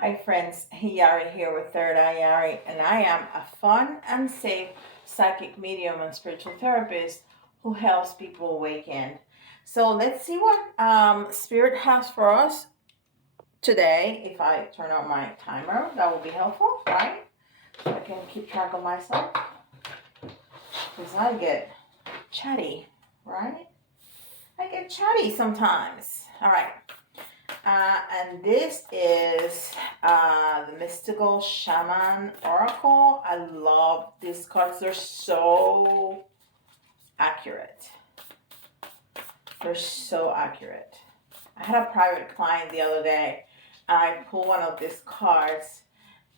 Hi friends, Yari here with Third Eye Yari, and I am a fun and safe psychic medium and spiritual therapist who helps people awaken. So let's see what Spirit has for us today. If I turn on my timer, that will be helpful, right? So I can keep track of myself because I get chatty, right? I get chatty sometimes. All right. And this is the Mystical Shaman Oracle. I love these cards. They're so accurate. They're so accurate. I had a private client the other day, and I pulled one of these cards,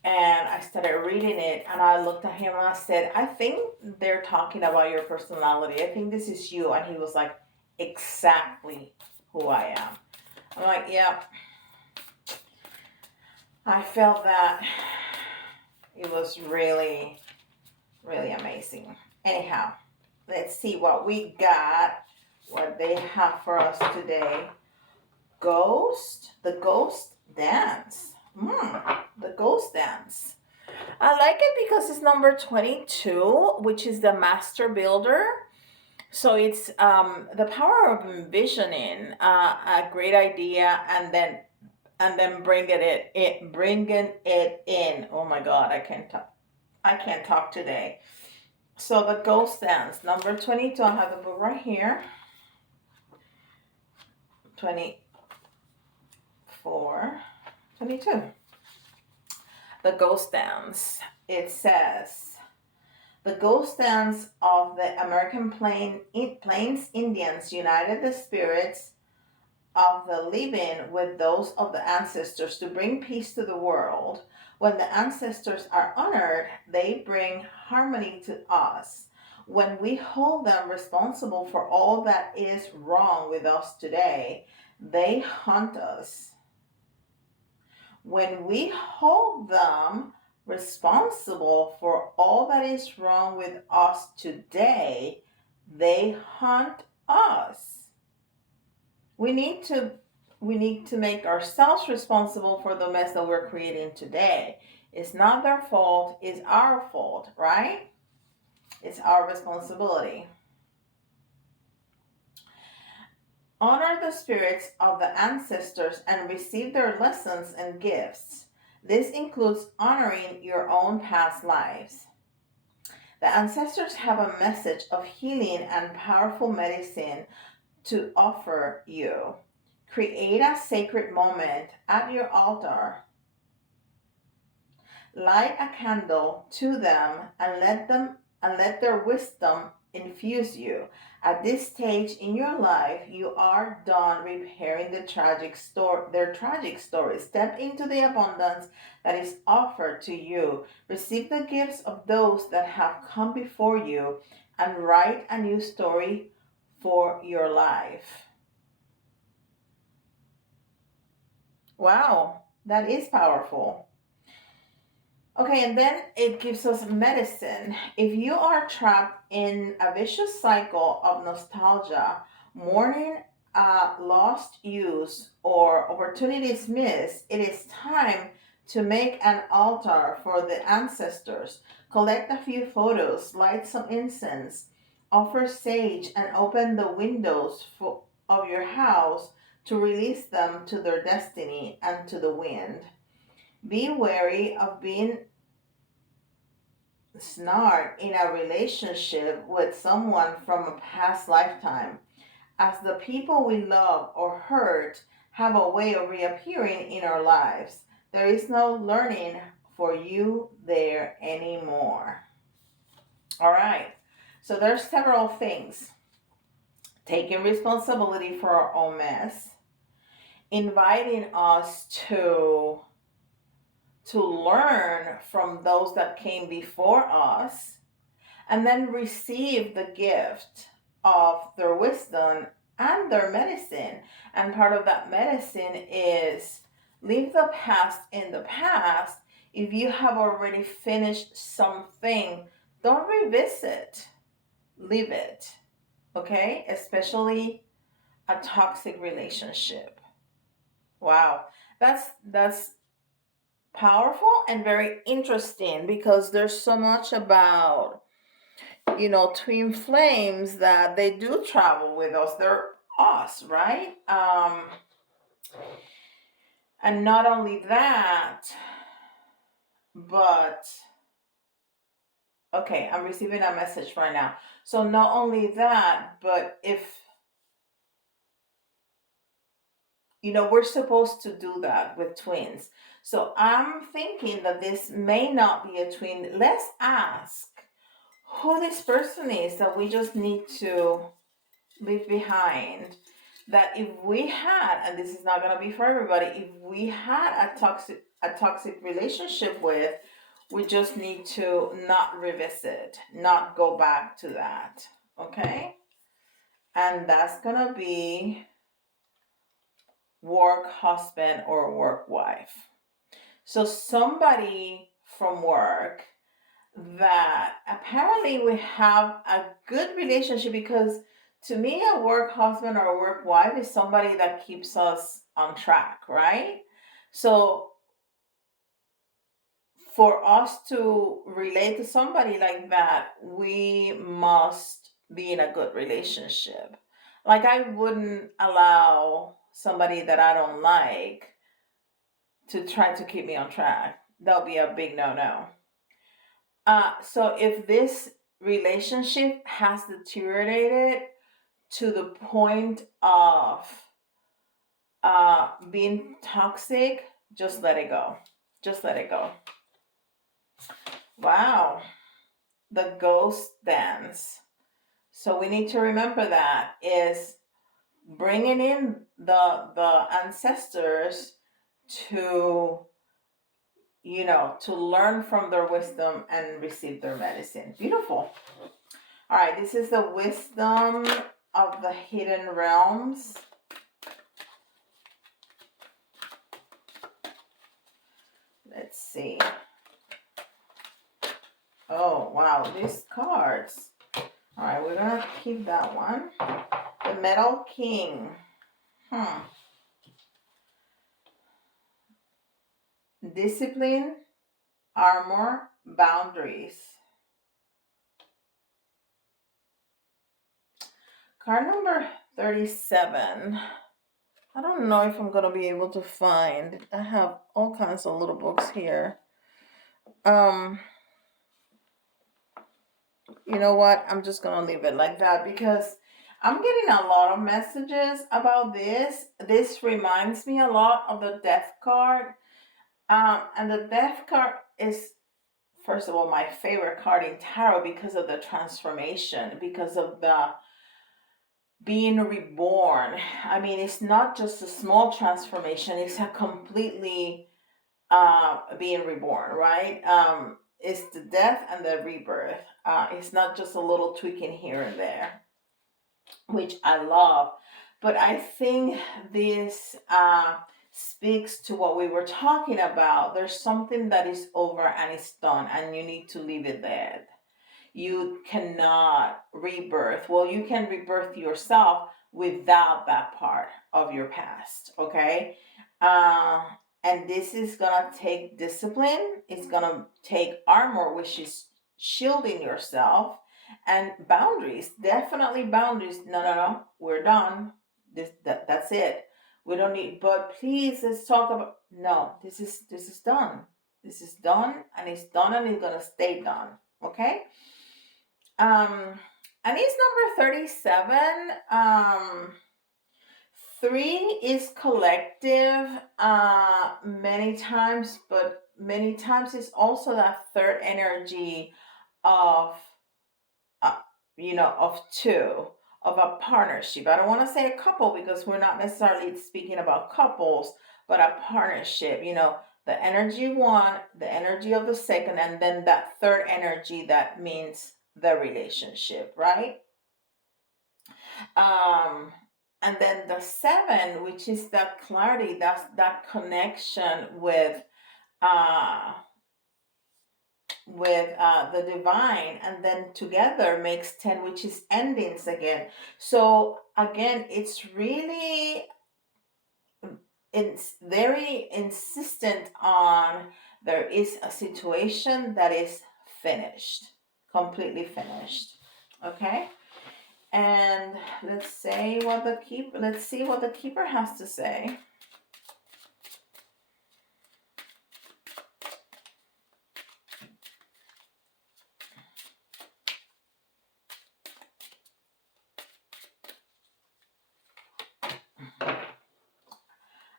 and I started reading it, and I looked at him and I said, I think they're talking about your personality. I think this is you. And he was like, exactly who I am. I'm like, yeah. I felt that it was really, really amazing. Anyhow, let's see what we got, what they have for us today. The Ghost Dance. The Ghost Dance. I like it because it's number 22, which is the Master Builder. So it's the power of envisioning a great idea and then bringing it in. Oh my God, I can't talk today. So the Ghost Dance, number 22. I have the book right here. 24, 22. The Ghost Dance. It says, the Ghost Dance of the American Plains Indians united the spirits of the living with those of the ancestors to bring peace to the world. When the ancestors are honored, they bring harmony to us. When we hold them responsible for all that is wrong with us today, they haunt us. When we hold them responsible for all that is wrong with us today, they haunt us. We need to make ourselves responsible for the mess that we're creating today. It's not their fault, it's our fault, right? It's our responsibility. Honor the spirits of the ancestors and receive their lessons and gifts. This includes honoring your own past lives. The ancestors have a message of healing and powerful medicine to offer you. Create a sacred moment at your altar. Light a candle to them and let their wisdom infuse you. At this stage in your life, you are done repairing their tragic story. Step into the abundance that is offered to you. Receive the gifts of those that have come before you and write a new story for your life. Wow, that is powerful. Okay, and then it gives us medicine. If you are trapped in a vicious cycle of nostalgia, mourning lost use, or opportunities missed, it is time to make an altar for the ancestors. Collect a few photos, light some incense, offer sage, and open the windows of your house to release them to their destiny and to the wind. Be wary of being snared in a relationship with someone from a past lifetime, as the people we love or hurt have a way of reappearing in our lives. There is no learning for you there anymore. All right. So there's several things. Taking responsibility for our own mess, inviting us to learn from those that came before us, and then receive the gift of their wisdom and their medicine. And part of that medicine is leave the past in the past. If you have already finished something, don't revisit, leave it. Okay? Especially a toxic relationship. Wow. That's powerful and very interesting because there's so much about, twin flames that they do travel with us. They're us, right? And not only that, but okay, I'm receiving a message right now. So not only that, but if we're supposed to do that with twins. So I'm thinking that this may not be a twin. Let's ask who this person is that we just need to leave behind. That if we had, and this is not going to be for everybody, if we had a toxic relationship with, we just need to not revisit, not go back to that. Okay? And that's going to be work husband or work wife. So somebody from work that apparently we have a good relationship, because to me a work husband or a work wife is somebody that keeps us on track, right? So for us to relate to somebody like that, we must be in a good relationship. Like, I wouldn't allow somebody that I don't like to try to keep me on track. That'll be a big no-no. So if this relationship has deteriorated to the point of being toxic, just let it go. Just let it go. Wow, the ghost dance. So we need to remember that is bringing in the ancestors to to learn from their wisdom and receive their medicine. Beautiful. All right, this is the wisdom of the hidden realms. Let's see. Oh, wow, these cards. All right, we're going to keep that one. The Metal King. Discipline, armor, boundaries. Card number 37. I don't know if I'm going to be able to find. I have all kinds of little books here. You know what? I'm just going to leave it like that because I'm getting a lot of messages about this. This reminds me a lot of the Death card. And the Death card is, first of all, my favorite card in tarot because of the transformation, because of the being reborn. I mean, it's not just a small transformation, it's a completely being reborn, right? It's the death and the rebirth. It's not just a little tweaking here and there, which I love. But I think this speaks to what we were talking about. There's something that is over and it's done, and you need to leave it there. You cannot rebirth. Well, you can rebirth yourself without that part of your past, okay? And this is gonna take discipline. It's gonna take armor, which is shielding yourself, and boundaries. Definitely boundaries. No, no, no. We're done. That's it. We don't need. But please, let's talk about. No, this is done. This is done, and it's done, and it's gonna stay done. Okay. And it's number 37. 3 is collective, many times, but many times it's also that third energy of, uh, of two, of a partnership. I don't want to say a couple because we're not necessarily speaking about couples, but a partnership, the energy one, the energy of the second, and then that third energy that means the relationship, right? Um, and then the 7, which is that clarity, that's that connection uh, with the divine, and then together makes 10, which is endings again. So again, it's really very insistent on there is a situation that is finished, completely finished. Okay? And let's see what the keeper has to say.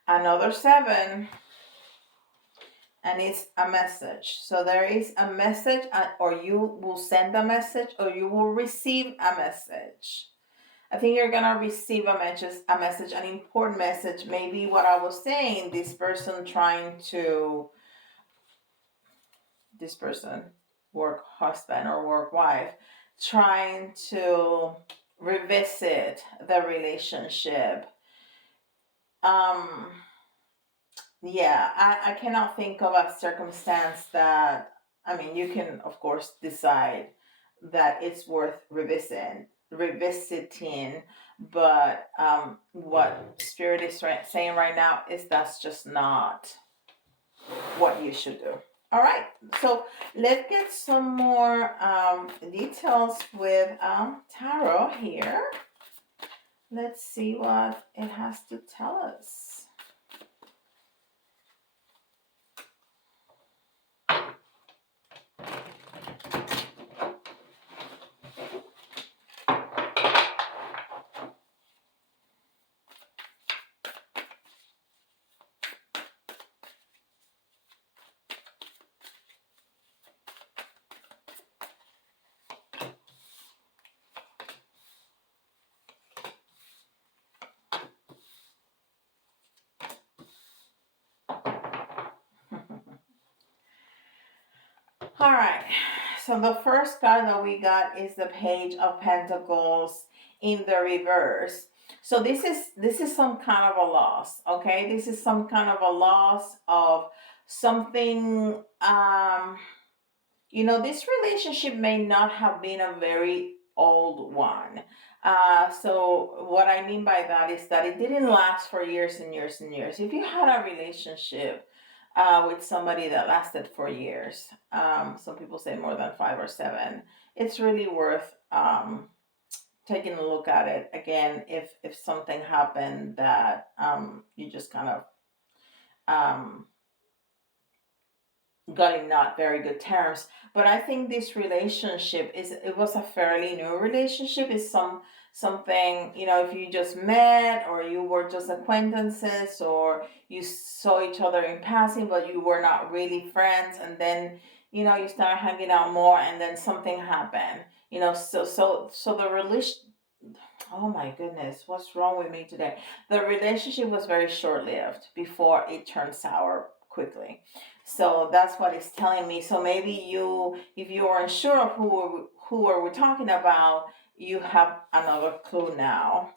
Another 7, and it's a message. So there is a message, or you will send a message, or you will receive a message. I think you're gonna receive a message, an important message. Maybe what I was saying, this person, work husband or work wife, trying to revisit the relationship. Um, yeah, I cannot think of a circumstance that, I mean, you can, of course, decide that it's worth revisiting, but what Spirit is saying right now is that's just not what you should do. All right, so let's get some more details with tarot here. Let's see what it has to tell us. All right. So the first card that we got is the Page of Pentacles in the reverse. So this is some kind of a loss, okay? This is some kind of a loss of something. This relationship may not have been a very old one. So what I mean by that is that it didn't last for years and years and years. If you had a relationship with somebody that lasted for years, some people say more than 5 or 7, it's really worth taking a look at it again. If something happened that you just kind of um, got in not very good terms. But I think this relationship it was a fairly new relationship. It's something, if you just met, or you were just acquaintances, or you saw each other in passing but you were not really friends, and then you start hanging out more, and then something happened. So the relation, oh my goodness, what's wrong with me today? The relationship was very short lived before it turned sour quickly. So that's what it's telling me. So maybe if you are unsure of who are we talking about, you have another clue now.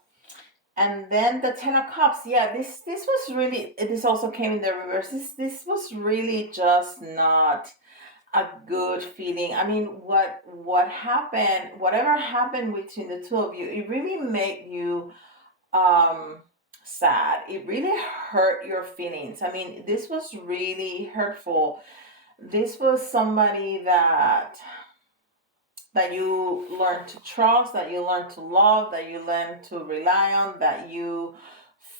And then the 10 of Cups. Yeah, this was really. This also came in the reverse. This was really just not a good feeling. I mean, what happened, whatever happened between the two of you, it really made you sad. It really hurt your feelings. I mean, this was really hurtful. This was somebody that you learn to trust, that you learn to love, that you learn to rely on, that you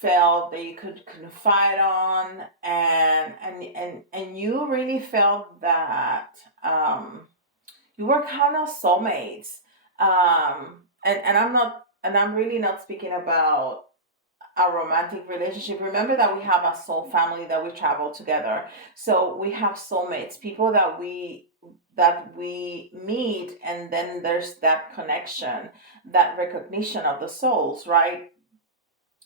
felt that you could confide on, and you really felt that you were kind of soulmates. And I'm really not speaking about a romantic relationship. Remember that we have a soul family, that we travel together. So we have soulmates, people that we meet, and then there's that connection, that recognition of the souls, right?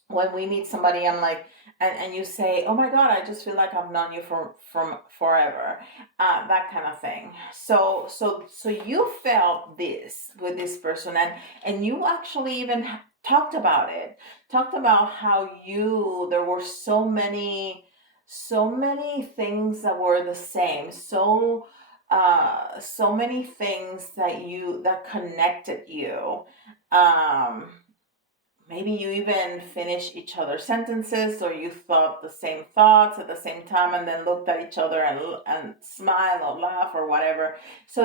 When we meet somebody, I'm like, and you say, oh my God, I just feel like I've known you from forever, that kind of thing. So you felt this with this person, and you actually even talked about it, talked about how there were so many things that were the same, so many things that connected you. um maybe you even finish each other's sentences, or you thought the same thoughts at the same time and then looked at each other and smile or laugh or whatever. So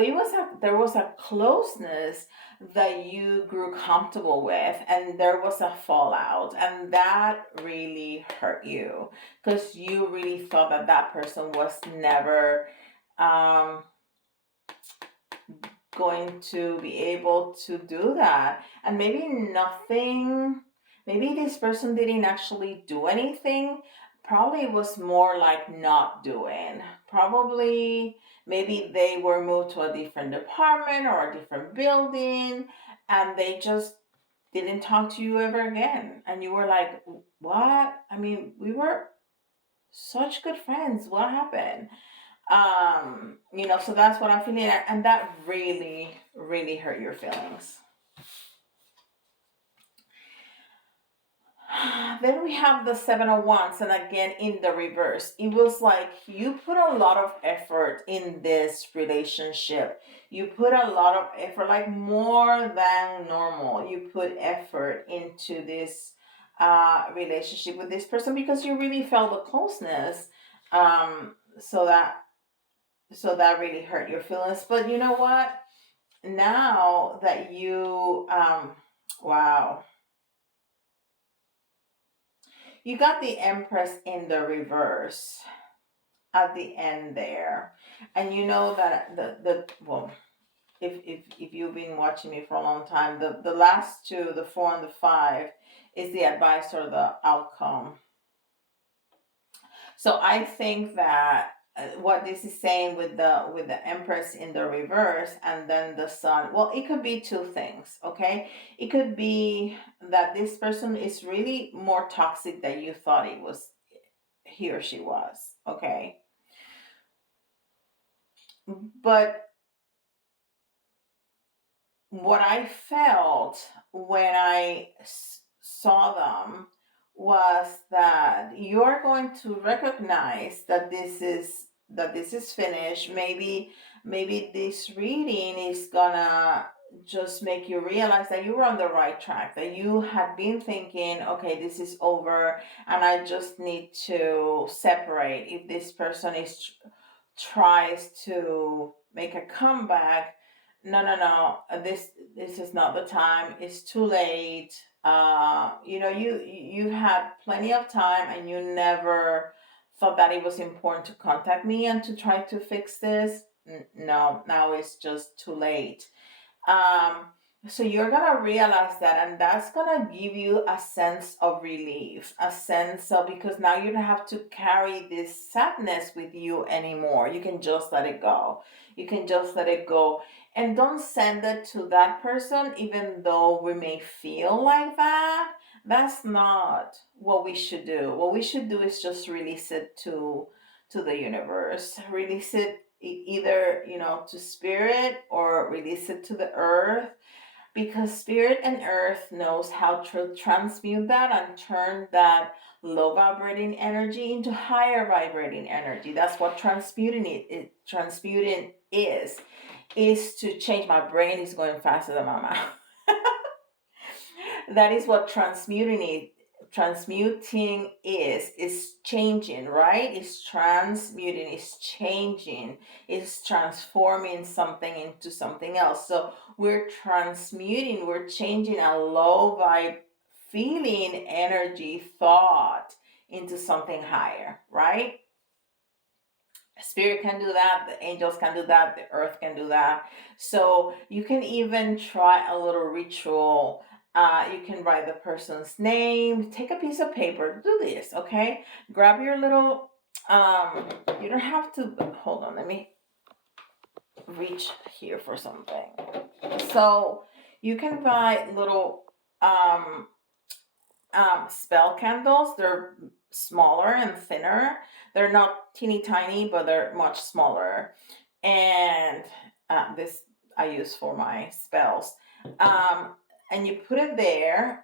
there was a closeness that you grew comfortable with, and there was a fallout, and that really hurt you because you really thought that that person was never um, going to be able to do that. And maybe this person didn't actually do anything. Probably it was more like not doing. Probably maybe they were moved to a different department or a different building, and they just didn't talk to you ever again. And you were like, what? I mean, we were such good friends. What happened? So that's what I'm feeling, and that really really hurt your feelings. Then we have the 701s, and again in the reverse, it was like you put a lot of effort in this relationship. You put a lot of effort, like more than normal. You put effort into this relationship with this person because you really felt the closeness. So that really hurt your feelings. But you know what? Now that wow, you got the Empress in the reverse at the end there, and you know that the well, if you've been watching me for a long time, the last two, the 4 and the 5, is the advice or the outcome. So I think that what this is saying with the Empress in the reverse and then the Sun, well, it could be two things, okay? It could be that this person is really more toxic than you thought he or she was, okay? But what I felt when I saw them was that you're going to recognize that this is finished. Maybe this reading is gonna just make you realize that you were on the right track, that you had been thinking, okay, this is over, and I just need to separate. If this person is tries to make a comeback, no, this is not the time, it's too late. You've had plenty of time, and you never thought that it was important to contact me and to try to fix this. No, now it's just too late. um, so you're gonna realize that, and that's gonna give you a sense of relief, a sense of, because now you don't have to carry this sadness with you anymore. You can just let it go. You can just let it go. And don't send it to that person, even though we may feel like that. That's not what we should do. What we should do is just release it to the universe. Release it either to spirit, or release it to the earth, because spirit and earth knows how to transmute that and turn that low vibrating energy into higher vibrating energy. That's what transmuting is to change. My brain is going faster than my mouth. That is what transmuting is changing, right? It's transmuting, it's changing, it's transforming something into something else. So we're transmuting, we're changing a low vibe feeling, energy, thought into something higher, right? Spirit can do that, the angels can do that, the earth can do that. So you can even try a little ritual. You can write the person's name, take a piece of paper, do this, okay? Grab your little, you don't have to, hold on, let me reach here for something. So you can buy little spell candles. They're smaller and thinner. They're not teeny tiny, but they're much smaller. And this I use for my spells. And you put it there.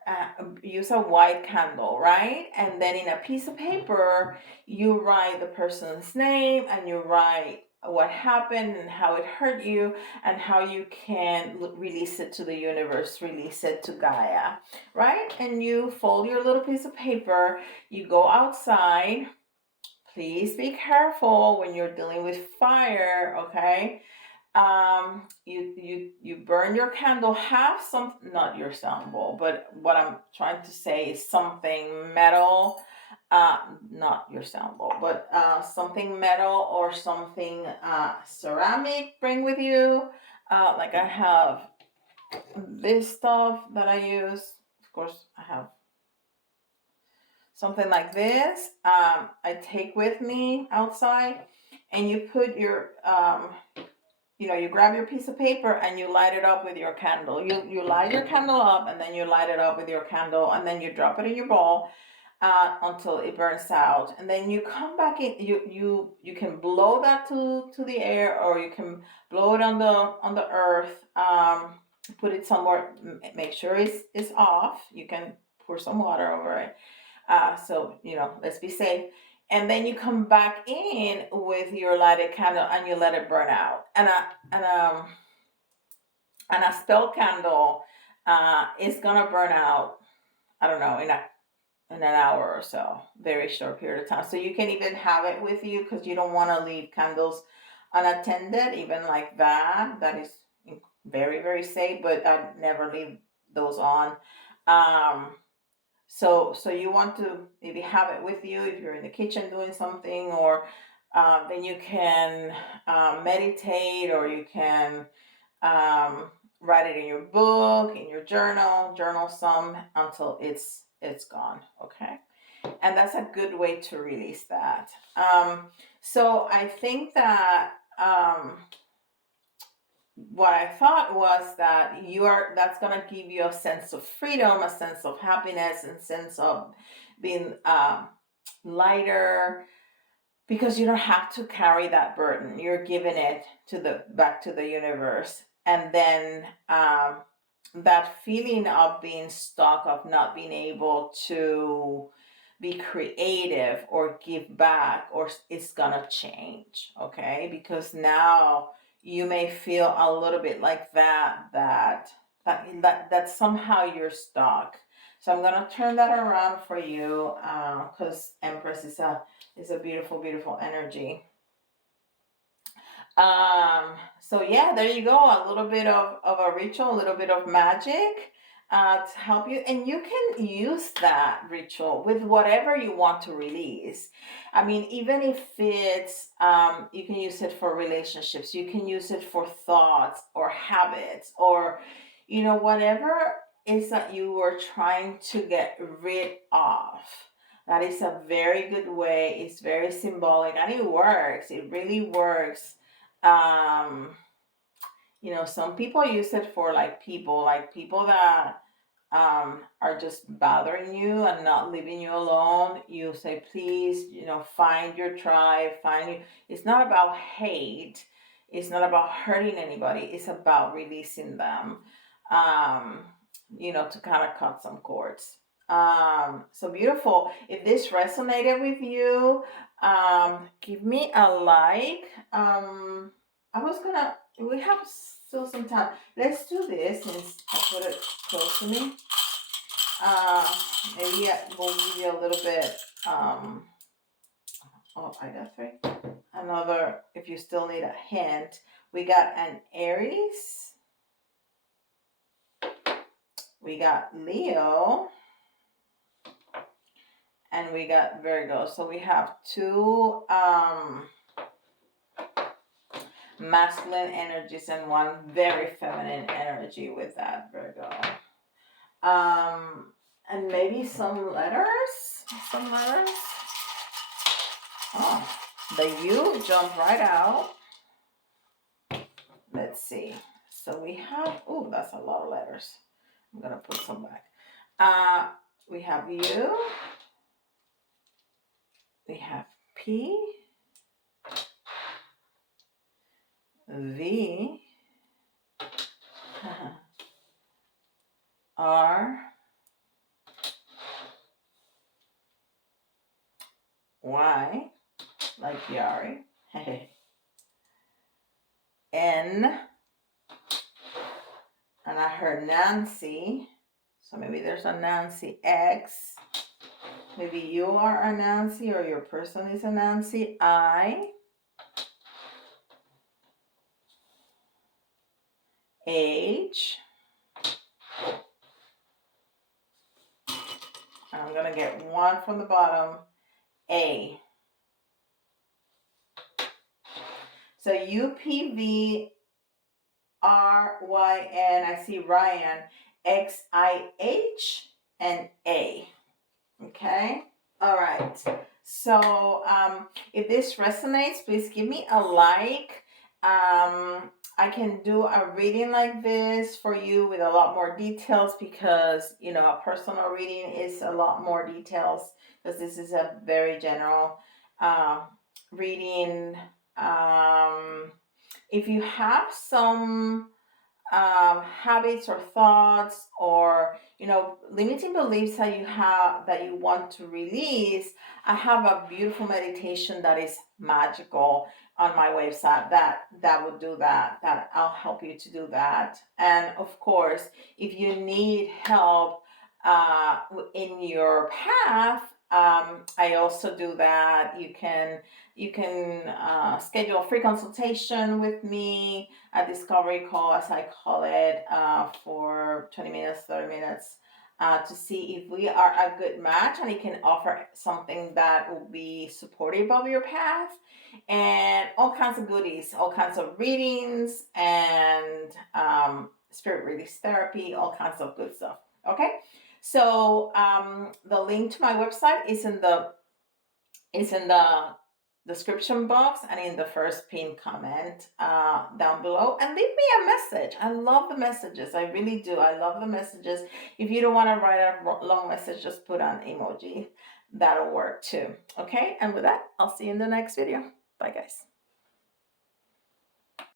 Use a white candle, right? And then in a piece of paper, you write the person's name, and you write what happened and how it hurt you, and how you can release it to the universe, release it to Gaia, right? And you fold your little piece of paper, you go outside. Please be careful when you're dealing with fire, okay? You burn your candle, have some, not your sound bowl, but what I'm trying to say is something metal, not your sound bowl, but something metal or something ceramic, bring with you. Like I have this stuff that I use. Of course, I have something like this. I take with me outside, and you put your you grab your piece of paper and you light it up with your candle. You light your candle up, and then you light it up with your candle, and then you drop it in your bowl until it burns out, and then you come back in. You can blow that to the air, or you can blow it on the earth. Put it somewhere. Make sure it's off. You can pour some water over it. So let's be safe. And then you come back in with your lighted candle and you let it burn out. And a spell candle is gonna burn out. I don't know, in an hour or so, very short period of time. So you can even have it with you, because you don't want to leave candles unattended, even like that. That is very, very safe, but I'd never leave those on. So you want to maybe have it with you if you're in the kitchen doing something, or then you can meditate, or you can write it in your book, in your journal some until it's gone. Okay, and that's a good way to release that. So I think that what I thought was that that's gonna give you a sense of freedom, a sense of happiness, and sense of being lighter, because you don't have to carry that burden. You're giving it back to the universe, and then that feeling of being stuck, of not being able to be creative or give back, or it's gonna change, okay? Because now you may feel a little bit like that somehow you're stuck. So I'm gonna turn that around for you, because Empress is a beautiful, beautiful energy. So yeah, there you go. A little bit of a ritual, a little bit of magic to help you. And you can use that ritual with whatever you want to release. I mean, even if it's, you can use it for relationships, you can use it for thoughts or habits, or, whatever is that you were trying to get rid of. That is a very good way. It's very symbolic, and it works. It really works. um some people use it for like people that are just bothering you and not leaving you alone. You say, please, find your tribe, find you. It's not about hate, it's not about hurting anybody, it's about releasing them, um to kind of cut some cords. So beautiful. If this resonated with you, give me a like. I was gonna, we have still some time. Let's do this since I put it close to me. Maybe we'll give you a little bit. Oh, I got three. Another, if you still need a hint, we got an Aries. We got Leo. And we got Virgo. So we have two masculine energies and one very feminine energy with that Virgo. And maybe some letters. Oh, the U jumped right out. Let's see. So we have, oh, that's a lot of letters. I'm gonna put some back. We have U. We have P, V, R, Y, like Yari, N, and I heard Nancy, so maybe there's a Nancy X. Maybe you are a Nancy or your person is a Nancy. I, H, I'm gonna get one from the bottom, A. So UPVRYN, I see Ryan, XIH and A. Okay. All right. So if this resonates, please give me a like. I can do a reading like this for you with a lot more details because, you know, a personal reading is a lot more details because this is a very general reading. If you have some habits or thoughts or, you know, limiting beliefs that you have that you want to release, I have a beautiful meditation that is magical on my website that would do that I'll help you to do that. And of course, if you need help in your path, I also do that. You can schedule a free consultation with me, a discovery call, as I call it, for 20 minutes, 30 minutes, to see if we are a good match and it can offer something that will be supportive of your path, and all kinds of goodies, all kinds of readings, and spirit release therapy, all kinds of good stuff. Okay, so the link to my website is in the description box and in the first pinned comment down below, and leave me a message. I love the messages. I really do. I love the messages. If you don't want to write a long message, just put an emoji. That'll work too. Okay, and with that, I'll see you in the next video. Bye guys.